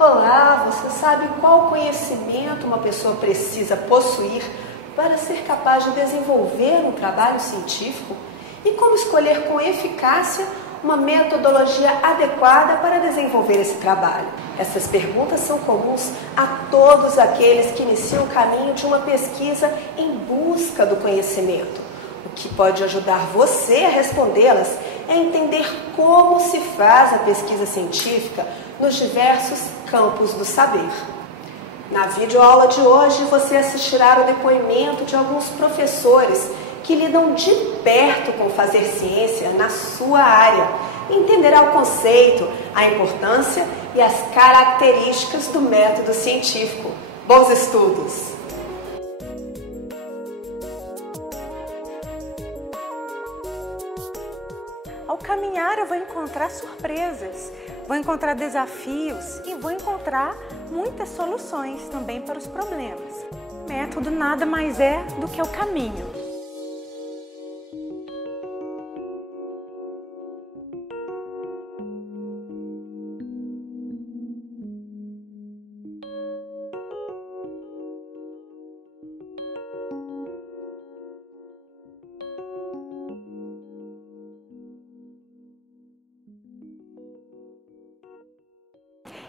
Olá, você sabe qual conhecimento uma pessoa precisa possuir para ser capaz de desenvolver um trabalho científico? E como escolher com eficácia uma metodologia adequada para desenvolver esse trabalho? Essas perguntas são comuns a todos aqueles que iniciam o caminho de uma pesquisa em busca do conhecimento. O que pode ajudar você a respondê-las é entender como se faz a pesquisa científica nos diversos campos do saber. Na videoaula de hoje, você assistirá ao depoimento de alguns professores que lidam de perto com fazer ciência na sua área e entenderá o conceito, a importância e as características do método científico. Bons estudos! Ao caminhar, eu vou encontrar surpresas, vou encontrar desafios e vou encontrar muitas soluções também para os problemas. O método nada mais é do que o caminho.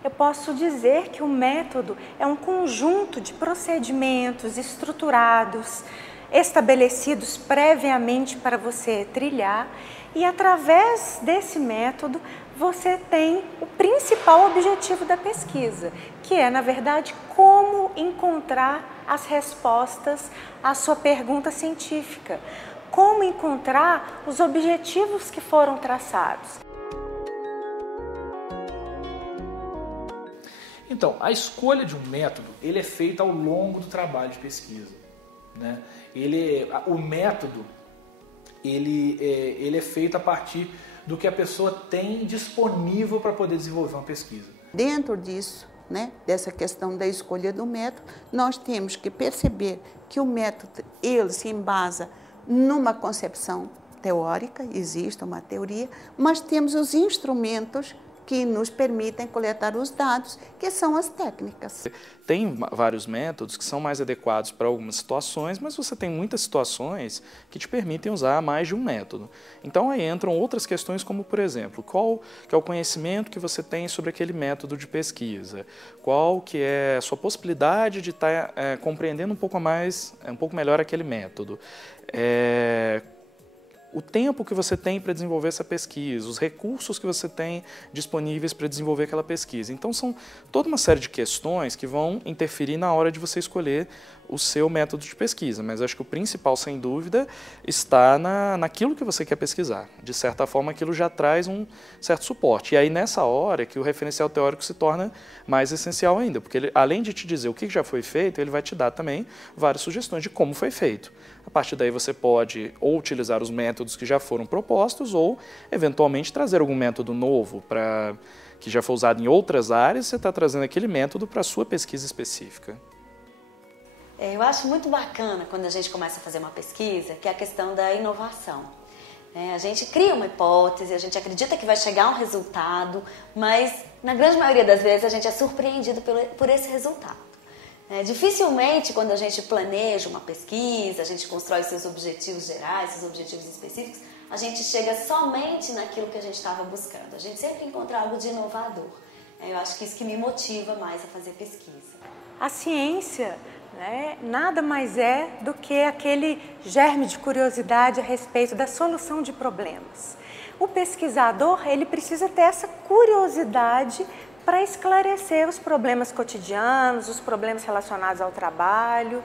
Eu posso dizer que o método é um conjunto de procedimentos estruturados, estabelecidos previamente para você trilhar, e através desse método você tem o principal objetivo da pesquisa, que é, na verdade, como encontrar as respostas à sua pergunta científica, como encontrar os objetivos que foram traçados. Então, a escolha de um método, ele é feita ao longo do trabalho de pesquisa, né? O método, ele é feito a partir do que a pessoa tem disponível para poder desenvolver uma pesquisa. Dentro disso, né, dessa questão da escolha do método, nós temos que perceber que o método, ele se embasa numa concepção teórica, existe uma teoria, mas temos os instrumentos que nos permitem coletar os dados, que são as técnicas. Tem vários métodos que são mais adequados para algumas situações, mas você tem muitas situações que te permitem usar mais de um método. Então aí entram outras questões como, por exemplo, qual que é o conhecimento que você tem sobre aquele método de pesquisa, qual que é a sua possibilidade de estar compreendendo um pouco melhor aquele método. O tempo que você tem para desenvolver essa pesquisa, os recursos que você tem disponíveis para desenvolver aquela pesquisa. Então, são toda uma série de questões que vão interferir na hora de você escolher o seu método de pesquisa, mas acho que o principal, sem dúvida, está naquilo que você quer pesquisar. De certa forma, aquilo já traz um certo suporte. E aí, nessa hora, que o referencial teórico se torna mais essencial ainda, porque ele, além de te dizer o que já foi feito, ele vai te dar também várias sugestões de como foi feito. A partir daí, você pode ou utilizar os métodos que já foram propostos ou, eventualmente, trazer algum método novo que já foi usado em outras áreas, você está trazendo aquele método para a sua pesquisa específica. Eu acho muito bacana quando a gente começa a fazer uma pesquisa, que é a questão da inovação. A gente cria uma hipótese, a gente acredita que vai chegar a um resultado, mas na grande maioria das vezes a gente é surpreendido por esse resultado. Dificilmente, quando a gente planeja uma pesquisa, a gente constrói seus objetivos gerais, seus objetivos específicos, a gente chega somente naquilo que a gente estava buscando. A gente sempre encontra algo de inovador. Eu acho que isso que me motiva mais a fazer pesquisa. A ciência, nada mais é do que aquele germe de curiosidade a respeito da solução de problemas. O pesquisador, ele precisa ter essa curiosidade para esclarecer os problemas cotidianos, os problemas relacionados ao trabalho.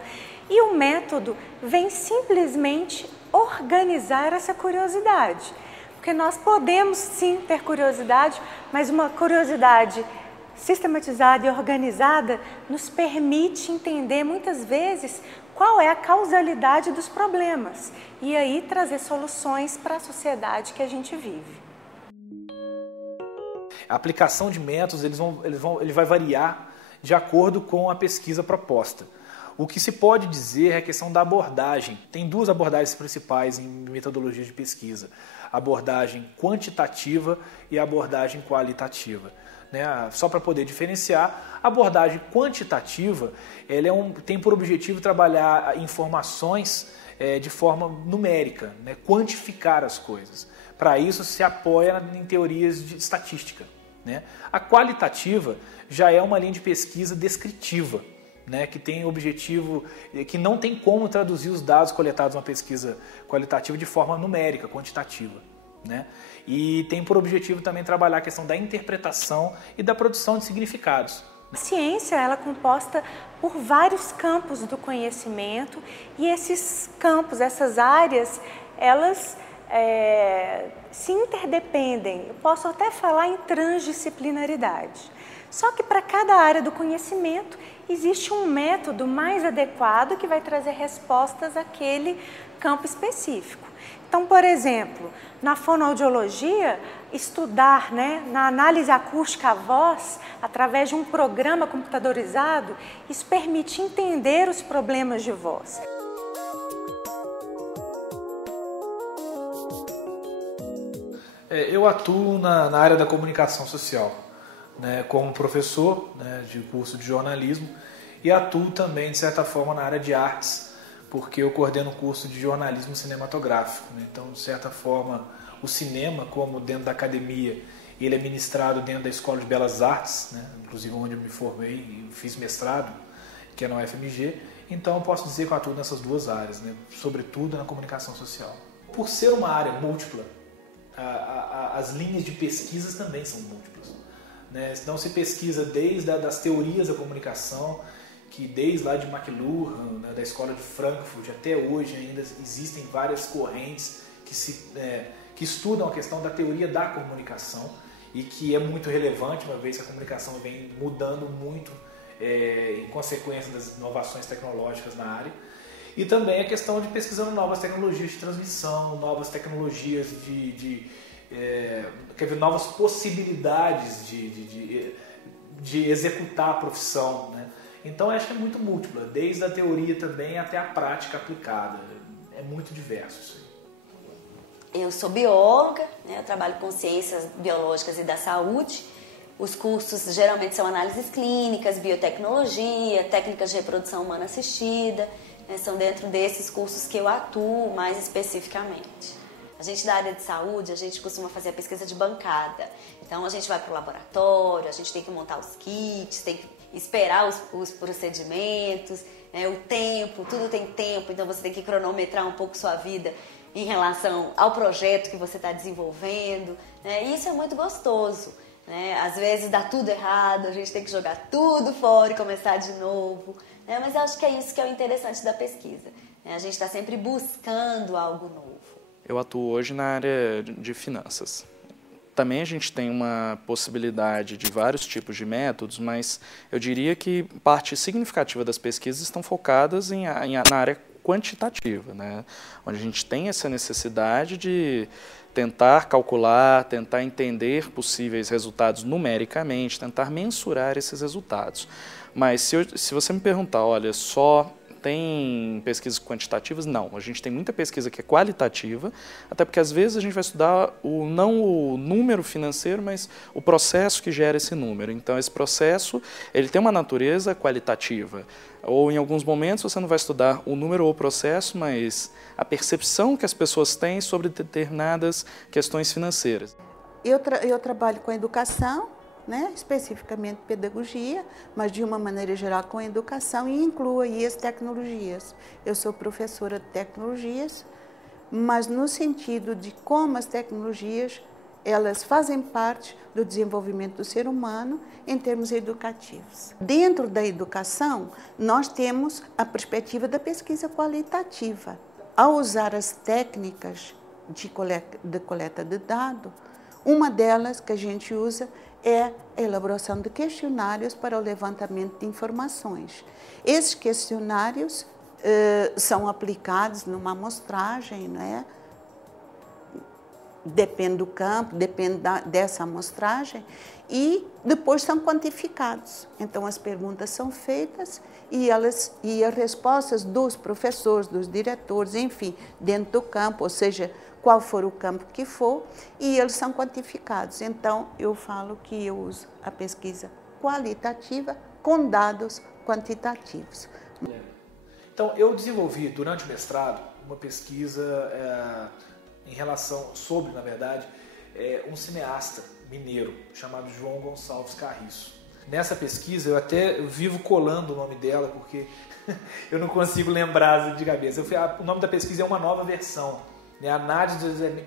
E o método vem simplesmente organizar essa curiosidade. Porque nós podemos sim ter curiosidade, mas uma curiosidade sistematizada e organizada nos permite entender muitas vezes qual é a causalidade dos problemas e aí trazer soluções para a sociedade que a gente vive. A aplicação de métodos ele vai variar de acordo com a pesquisa proposta. O que se pode dizer é a questão da abordagem. Tem duas abordagens principais em metodologia de pesquisa: a abordagem quantitativa e a abordagem qualitativa. né? Só para poder diferenciar, a abordagem quantitativa ela tem por objetivo trabalhar informações de forma numérica, né? Quantificar as coisas. Para isso se apoia em teorias de estatística, né? A qualitativa já é uma linha de pesquisa descritiva, né, que tem objetivo, que não tem como traduzir os dados coletados numa pesquisa qualitativa de forma numérica, quantitativa, né? E tem por objetivo também trabalhar a questão da interpretação e da produção de significados. A ciência ela é composta por vários campos do conhecimento e esses campos, essas áreas, elas se interdependem. Eu posso até falar em transdisciplinaridade. Só que para cada área do conhecimento existe um método mais adequado que vai trazer respostas àquele campo específico. Então, por exemplo, na fonoaudiologia, estudar, né, na análise acústica à voz, através de um programa computadorizado, isso permite entender os problemas de voz. Eu atuo na área da comunicação social, né, como professor, né, de curso de jornalismo, e atuo também, de certa forma, na área de artes, porque eu coordeno o curso de jornalismo cinematográfico, né? Então, de certa forma, o cinema, como dentro da academia, ele é ministrado dentro da Escola de Belas Artes, né? Inclusive onde eu me formei e fiz mestrado, que é na UFMG. Então, eu posso dizer que eu atuo nessas duas áreas, né? Sobretudo na comunicação social. Por ser uma área múltipla, as linhas de pesquisas também são múltiplas, né? Então, se pesquisa desde das teorias da comunicação, que desde lá de McLuhan, né, da Escola de Frankfurt, até hoje ainda existem várias correntes que estudam a questão da teoria da comunicação e que é muito relevante, uma vez que a comunicação vem mudando muito em consequência das inovações tecnológicas na área. E também a questão de pesquisando novas tecnologias de transmissão, novas tecnologias novas possibilidades de executar a profissão, né? Então, acho que é muito múltipla, desde a teoria também até a prática aplicada. É muito diverso isso aí. Eu sou bióloga, né? Eu trabalho com ciências biológicas e da saúde. Os cursos geralmente são análises clínicas, biotecnologia, técnicas de reprodução humana assistida, né? São dentro desses cursos que eu atuo mais especificamente. A gente da área de saúde, a gente costuma fazer a pesquisa de bancada. Então, a gente vai para o laboratório, a gente tem que montar os kits, tem que esperar os procedimentos, né, o tempo, tudo tem tempo, então você tem que cronometrar um pouco sua vida em relação ao projeto que você está desenvolvendo, né, e isso é muito gostoso, né? Às vezes dá tudo errado, a gente tem que jogar tudo fora e começar de novo, né, mas eu acho que é isso que é o interessante da pesquisa, né? A gente está sempre buscando algo novo. Eu atuo hoje na área de finanças. Também a gente tem uma possibilidade de vários tipos de métodos, mas eu diria que parte significativa das pesquisas estão focadas na área quantitativa, né? Onde a gente tem essa necessidade de tentar calcular, tentar entender possíveis resultados numericamente, tentar mensurar esses resultados. Mas se você me perguntar, olha, só tem pesquisas quantitativas? Não, a gente tem muita pesquisa que é qualitativa, até porque às vezes a gente vai estudar não o número financeiro, mas o processo que gera esse número. Então esse processo ele tem uma natureza qualitativa. Ou em alguns momentos você não vai estudar o número ou o processo, mas a percepção que as pessoas têm sobre determinadas questões financeiras. Eu trabalho com educação, né, especificamente pedagogia, mas de uma maneira geral com educação e incluo aí as tecnologias. Eu sou professora de tecnologias, mas no sentido de como as tecnologias elas fazem parte do desenvolvimento do ser humano em termos educativos. Dentro da educação, nós temos a perspectiva da pesquisa qualitativa. Ao usar as técnicas de coleta de dados, uma delas que a gente usa é a elaboração de questionários para o levantamento de informações. Esses questionários são aplicados numa amostragem, não é? depende do campo, depende dessa amostragem, e depois são quantificados. Então, as perguntas são feitas e as respostas dos professores, dos diretores, enfim, dentro do campo, ou seja, qual for o campo que for, e eles são quantificados. Então, eu falo que eu uso a pesquisa qualitativa com dados quantitativos. Então, eu desenvolvi, durante o mestrado, uma pesquisa em relação sobre, na verdade, um cineasta mineiro chamado João Gonçalves Carriço. Nessa pesquisa, eu até vivo colando o nome dela, porque eu não consigo lembrar de cabeça. O nome da pesquisa é Uma Nova Versão, né? Análise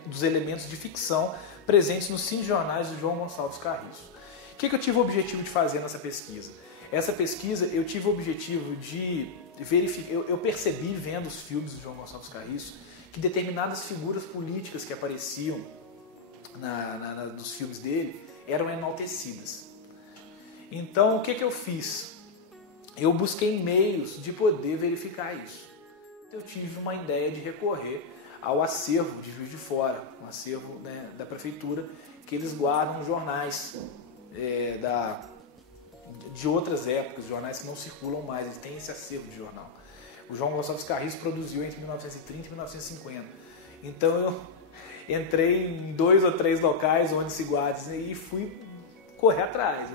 dos elementos de ficção presentes nos cinejornais de João Gonçalves Carriço. O que eu tive o objetivo de fazer nessa pesquisa? Essa pesquisa, eu tive o objetivo de verificar, eu percebi, vendo os filmes de João Gonçalves Carriço, que determinadas figuras políticas que apareciam nos filmes dele eram enaltecidas. Então, o que eu fiz? Eu busquei meios de poder verificar isso. Eu tive uma ideia de recorrer ao acervo de Juiz de Fora, um acervo, né, da prefeitura, que eles guardam jornais de outras épocas, jornais que não circulam mais, eles têm esse acervo de jornal. O João Gonçalves Carriço produziu entre 1930 e 1950. Então eu entrei em 2 ou 3 locais onde se guarda e fui correr atrás.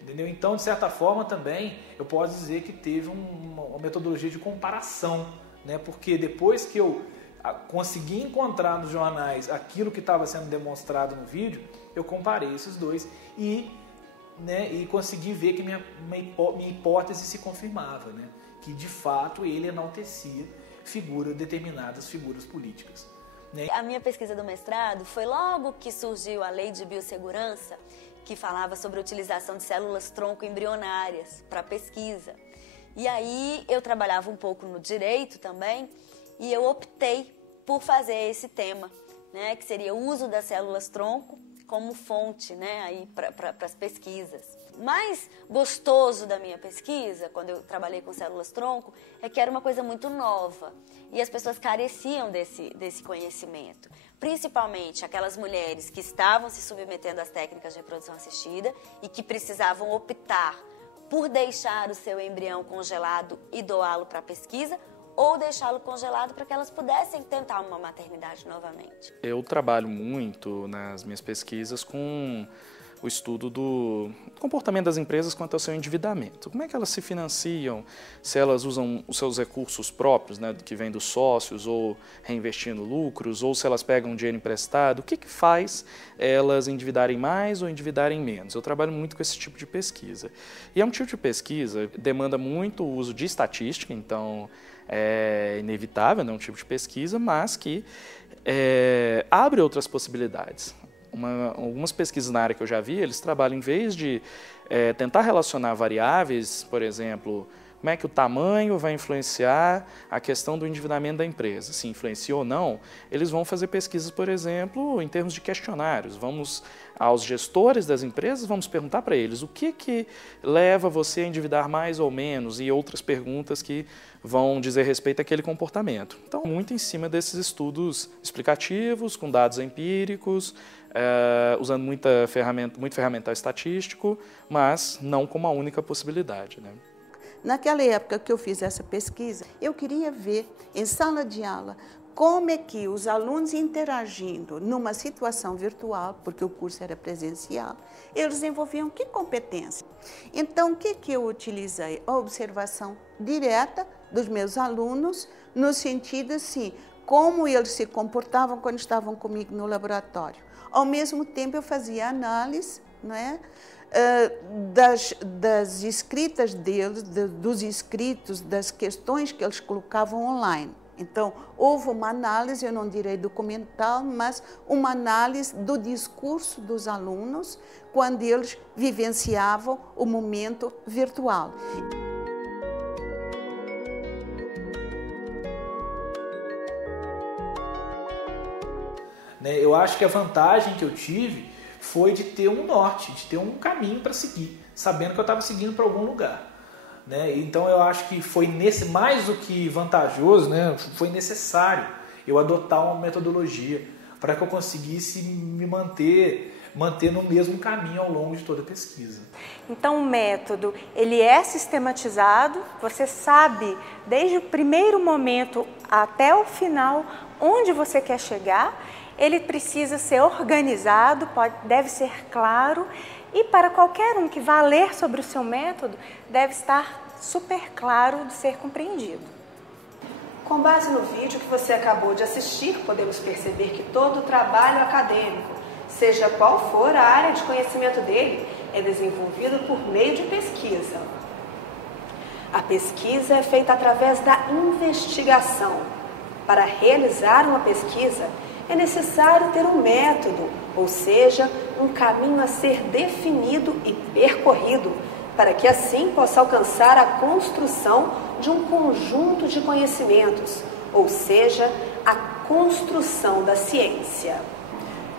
Entendeu? Então, de certa forma, também eu posso dizer que teve uma metodologia de comparação, né? Porque depois que eu consegui encontrar nos jornais aquilo que estava sendo demonstrado no vídeo, eu comparei esses dois e consegui ver que minha hipótese se confirmava, né? Que de fato ele enaltecia determinadas figuras políticas, né? A minha pesquisa do mestrado foi logo que surgiu a Lei de Biossegurança, que falava sobre a utilização de células-tronco embrionárias para pesquisa. E aí eu trabalhava um pouco no direito também e eu optei por fazer esse tema, né, que seria o uso das células-tronco como fonte, né, aí para as pesquisas. O mais gostoso da minha pesquisa, quando eu trabalhei com células-tronco, é que era uma coisa muito nova e as pessoas careciam desse conhecimento. Principalmente aquelas mulheres que estavam se submetendo às técnicas de reprodução assistida e que precisavam optar por deixar o seu embrião congelado e doá-lo para a pesquisa ou deixá-lo congelado para que elas pudessem tentar uma maternidade novamente. Eu trabalho muito nas minhas pesquisas com o estudo do comportamento das empresas quanto ao seu endividamento. Como é que elas se financiam, se elas usam os seus recursos próprios, né, que vêm dos sócios, ou reinvestindo lucros, ou se elas pegam dinheiro emprestado, o que faz elas endividarem mais ou endividarem menos? Eu trabalho muito com esse tipo de pesquisa. E é um tipo de pesquisa que demanda muito o uso de estatística, então é inevitável, né, um tipo de pesquisa, mas que abre outras possibilidades. Algumas pesquisas na área que eu já vi, eles trabalham, em vez de tentar relacionar variáveis, por exemplo, como é que o tamanho vai influenciar a questão do endividamento da empresa, se influencia ou não, eles vão fazer pesquisas, por exemplo, em termos de questionários. Vamos aos gestores das empresas, vamos perguntar para eles o que leva você a endividar mais ou menos e outras perguntas que vão dizer respeito àquele comportamento. Então, muito em cima desses estudos explicativos, com dados empíricos, usando muito ferramental estatístico, mas não como a única possibilidade, né? Naquela época que eu fiz essa pesquisa, eu queria ver em sala de aula como é que os alunos interagindo numa situação virtual, porque o curso era presencial, eles desenvolviam que competência. Então, o que eu utilizei? A observação direta dos meus alunos, no sentido assim, como eles se comportavam quando estavam comigo no laboratório. Ao mesmo tempo, eu fazia análise, não é? Das escritas deles, dos escritos, das questões que eles colocavam online. Então, houve uma análise, eu não direi documental, mas uma análise do discurso dos alunos quando eles vivenciavam o momento virtual. Eu acho que a vantagem que eu tive foi de ter um norte, de ter um caminho para seguir, sabendo que eu estava seguindo para algum lugar. Então eu acho que foi mais do que vantajoso, foi necessário eu adotar uma metodologia para que eu conseguisse me manter no mesmo caminho ao longo de toda a pesquisa. Então o método, ele é sistematizado, você sabe desde o primeiro momento até o final onde você quer chegar, ele precisa ser organizado, deve ser claro, e para qualquer um que vá ler sobre o seu método, deve estar super claro de ser compreendido. Com base no vídeo que você acabou de assistir, podemos perceber que todo o trabalho acadêmico, seja qual for a área de conhecimento dele, é desenvolvido por meio de pesquisa. A pesquisa é feita através da investigação. Para realizar uma pesquisa, é necessário ter um método, ou seja, um caminho a ser definido e percorrido, para que assim possa alcançar a construção de um conjunto de conhecimentos, ou seja, a construção da ciência.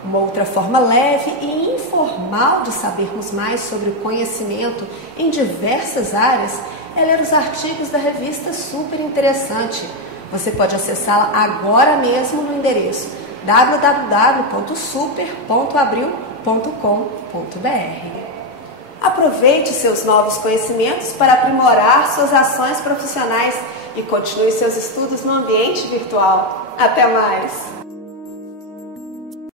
Uma outra forma leve e informal de sabermos mais sobre o conhecimento em diversas áreas é ler os artigos da revista Super Interessante. Você pode acessá-la agora mesmo no endereço www.super.abril.com.br. Aproveite seus novos conhecimentos para aprimorar suas ações profissionais e continue seus estudos no ambiente virtual. Até mais!